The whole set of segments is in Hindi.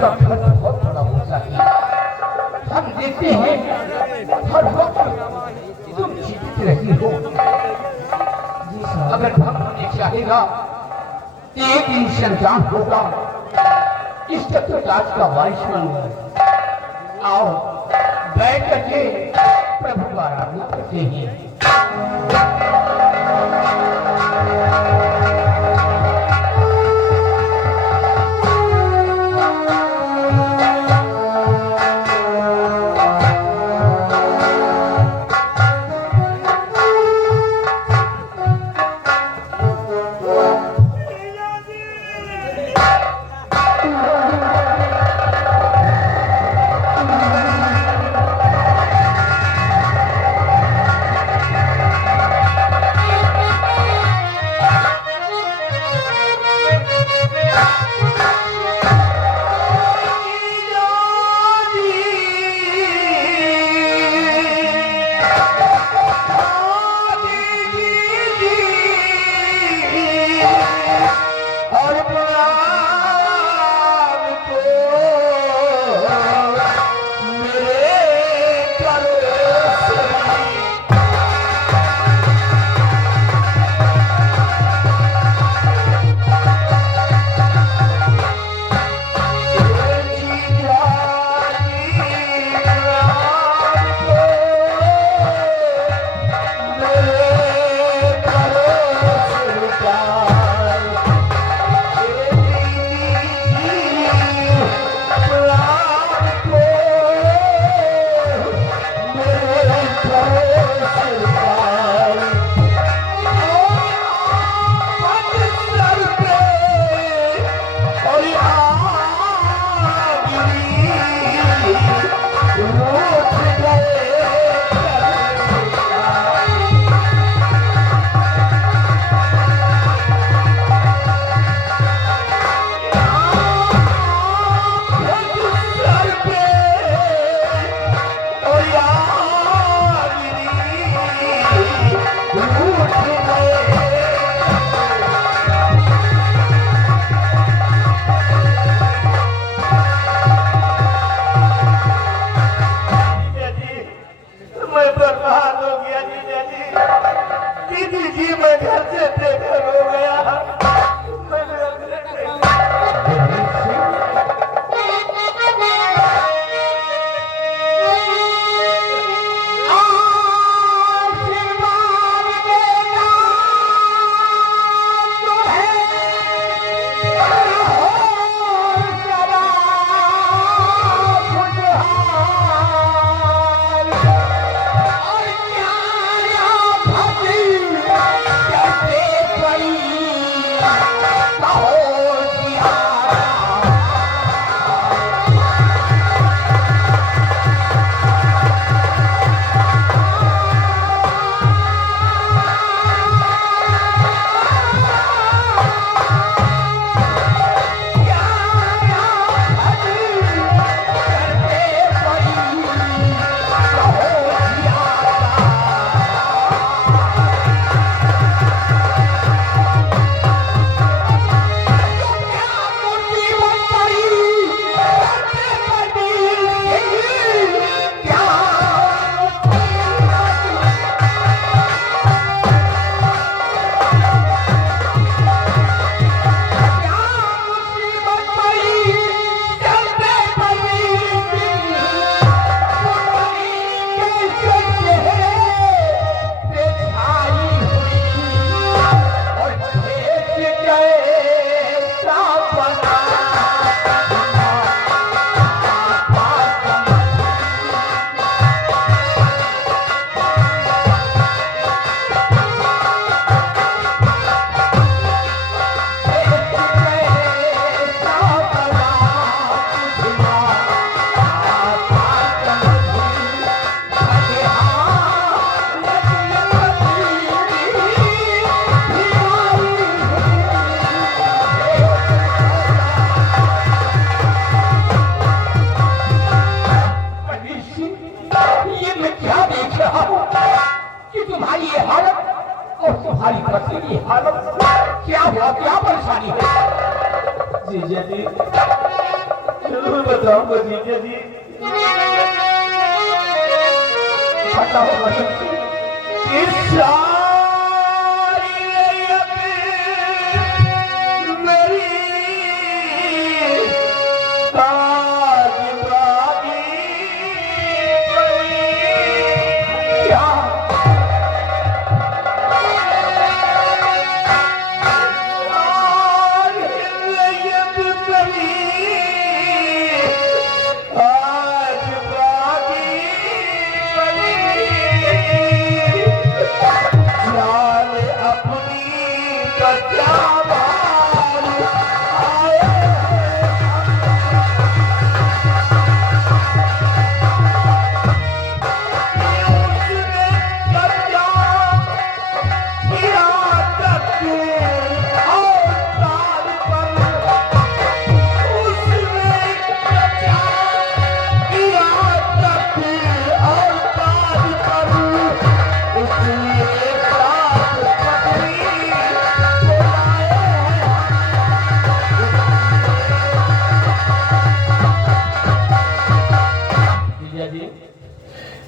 का खर्च बहुत बड़ा होता है। हम देखते हैं हर वक्त तुम जीवित रहती हो। अगर भक्त ने चाहेगा एक दिन संतान होगा, इस तक राज का वारिस बनूंगा। आओ बैठ करके प्रभु का आराधना करते हैं। तुम्हारी पत्नी की हालत क्या हुआ, क्या परेशानी है? जीजा जी जरूर बताऊंगा जीजा जी। बताओ इस सारी मेरी काज बागी क्या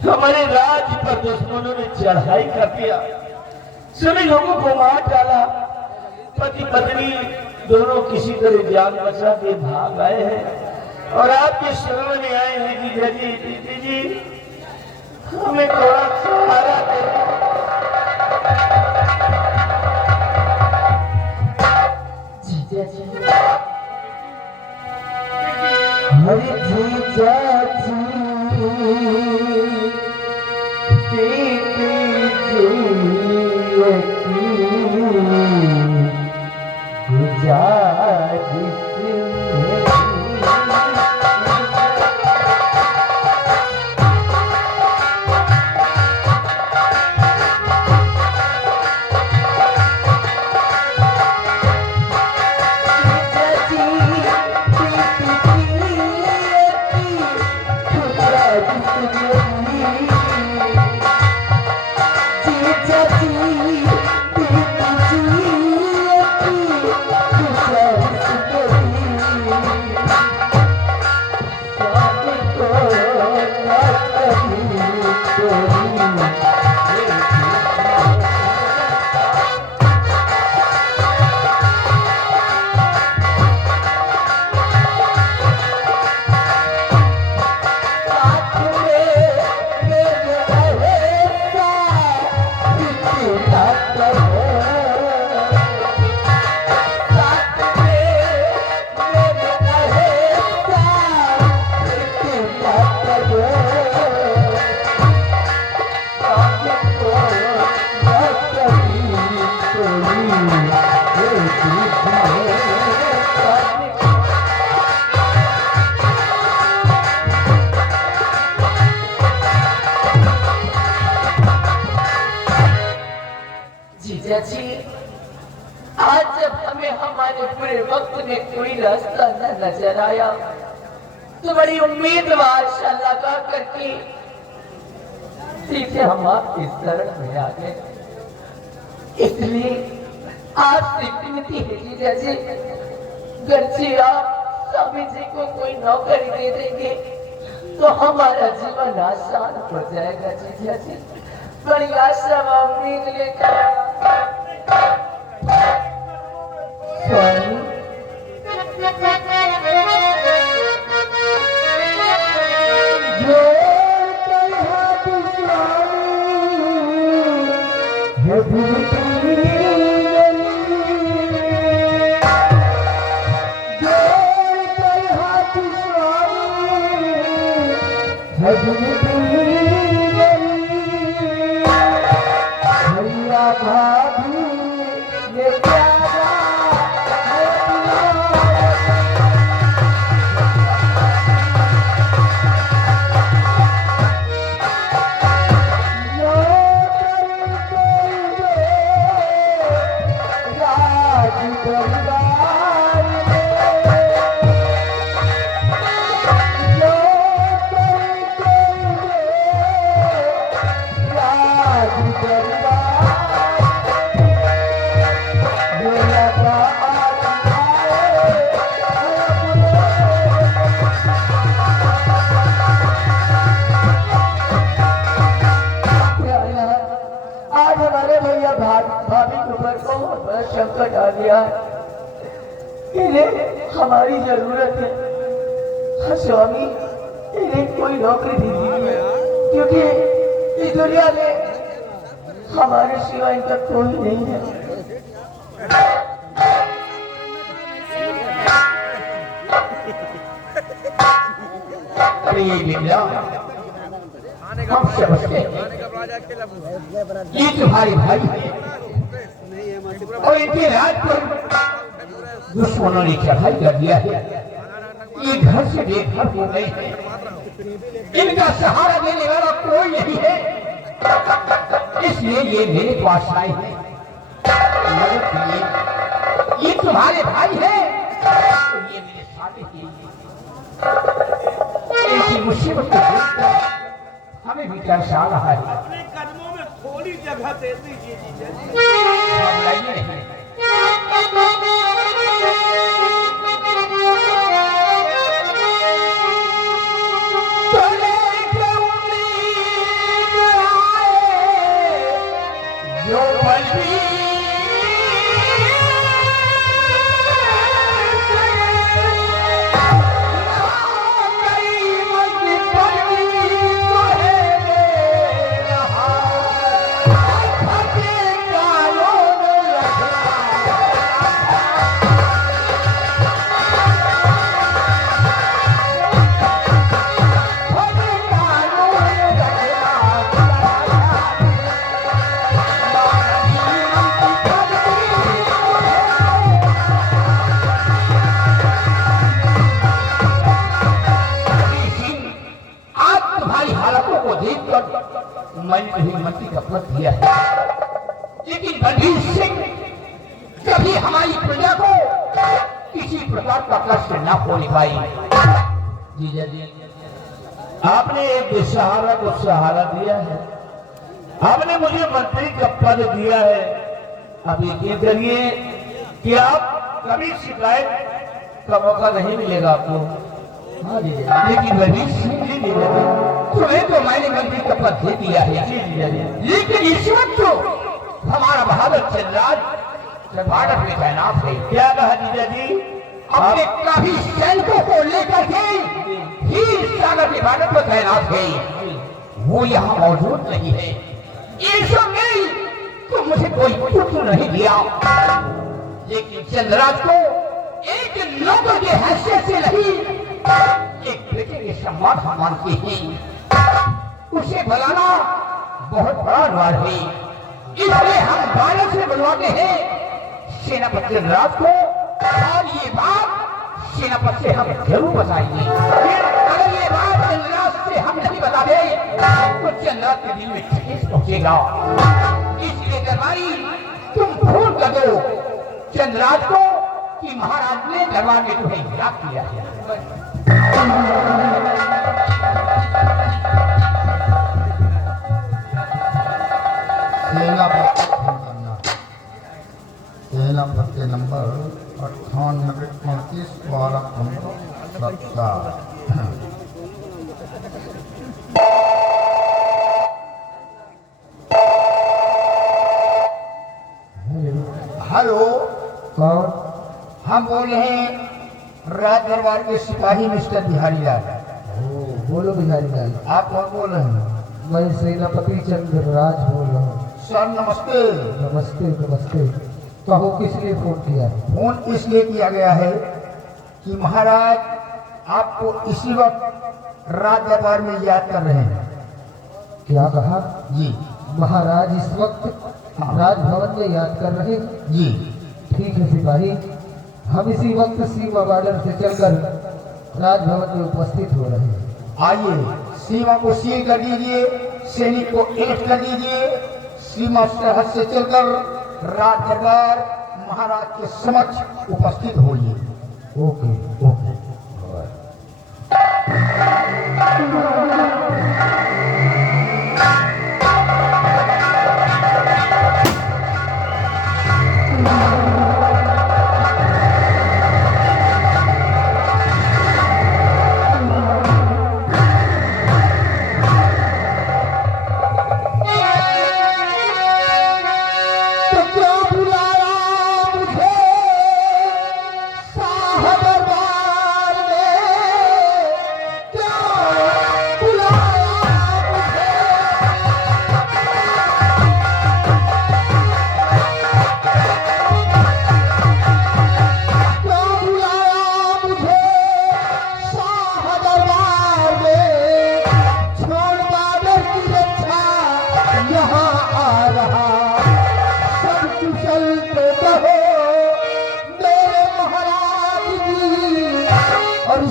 हमारे राज्य पर दुश्मनों ने चढ़ाई कर दिया, सभी लोगों को मार डाला। पति पत्नी दोनों किसी तरह जान बचा के भाग आए हैं और आपके शरण में आए हैं। जीजा जी, दीदी जी, हमें थोड़ा सहारा दे। जीजा जी, हरे जीजा जी, जीजा जी, आज जब हमें हमारे पूरे वक्त में कोई रास्ता न नजर आया तो बड़ी उम्मीद व आशा लगा करके सीधे हम आपके शरण में आ गए। इसलिए आपसे विनती है जीजा जी, गर्जी आप स्वामी जी को कोई नौकरी दे देंगे तो हमारा जीवन आसान हो जाएगा। जीजा जी, बड़ी आशा व उम्मीद लेकर स्वामी, जो भाभी ने प्यारा दिया है, इन्हें हमारी जरूरत है। हाँ स्वामी, इन्हें कोई नौकरी दीजिए, क्योंकि इस दुनिया में हमारे सिवा इनका कोई नहीं है। हम समझते हैं ये तुम्हारे भाई है और इनके राज पर दुश्मनों ने चढ़ाई कर दिया है। ये घर से बेघर हो गए हैं, इनका सहारा देने वाला कोई नहीं है, इसलिए ये मेरे पास आए हैं मदद के लिए। ये तुम्हारे भाई है, तो ये मेरे साथ ही ऐसी मुसीबत को देखकर हमें भी तरस आ रहा है। अपने कदमों में थोड़ी जगह दे दीजिए जीजा जी। घबराइए नहीं। जो बल्कि मैंने कहीं मती का पद दिया है, लेकिन रणधीर सिंह कभी हमारी प्रजा को किसी प्रकार का कष्ट न होने पाई। जीजा जी, आपने एक बेसहारा को सहारा दिया है, आपने मुझे मंत्री का पद दिया है। अब यकीन करिए कि आप कभी शिकायत का मौका नहीं मिलेगा आपको। हाँ जीजा, लेकिन रणधीर सिंह जी ने तुम्हें तो मैंने मंत्री का पद दे दिया है, लेकिन इस वक्त तो हमारा बहादुर चंद्रराज भारत में तैनात है। क्या कहा जीजा जी? अपने काफी सैनिकों को लेकर के हीर सागर के भारत में तैनात है, वो यहाँ मौजूद नहीं है। इस समय तो मुझे कोई पुत्र नहीं दिया, लेकिन चंद्रराज को एक नौकर के हैसियत से नहीं, एक बेटे के सम्मान के ही उसे बुलाना बहुत बड़ा द्वार है। इसलिए हम भारत से बुलवाते हैं सेनापति चंद्रराज को, और ये बात सेनापति से हम जरूर बताएंगे। अगर ये बात चंद्रराज से हम नहीं बताते तो चंद्रराज के दिल में ठेस पहुंचेगा। इसलिए दरबारी तुम भूल कर दो चंद्रराज को कि महाराज ने दरबार में तुम्हें याद किया है। सेनापति नंबर 9835 12 हेलो, कौन? हम बोल रहे हैं राज दरबार के सिपाही मिस्टर बिहारी लाल। बोलो बिहारी लाल। आप कौन बोल रहे हैं? मैं सेनापति चंद्रराज बोल रहा हूँ। सर नमस्ते। नमस्ते नमस्ते। कहो किस लिए फोन किया? फोन इसलिए किया गया है कि महाराज आपको इसी वक्त राज दरबार में याद कर रहे हैं। क्या कहा? जी महाराज इस वक्त राजभवन में याद कर रहे? जी ठीक है सिपाही, हम इसी वक्त सीमा बॉर्डर से चलकर राजभवन में उपस्थित हो रहे हैं। आइए सीमा को सील कर दीजिए, सैनिक को एक कर दीजिए, सीमा सरहद से चलकर राज दरबार महाराज के समक्ष उपस्थित होइए। Okay okay. तो क्या बुलाया मुझे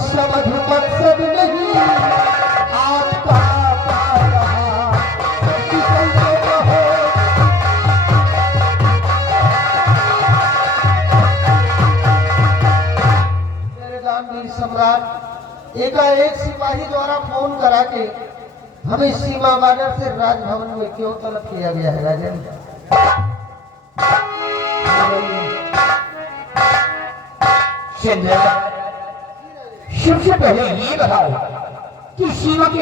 समझ मकसद नहीं आपका क्या रहा, निकल के कहो। मेरे दानवीर सम्राट एकाएक सिपाही द्वारा फोन करा के हमें सीमा बॉर्डर से राजभवन में क्यों तलब किया गया है राजन? शिव से पहले ये बताओ कि सीमा के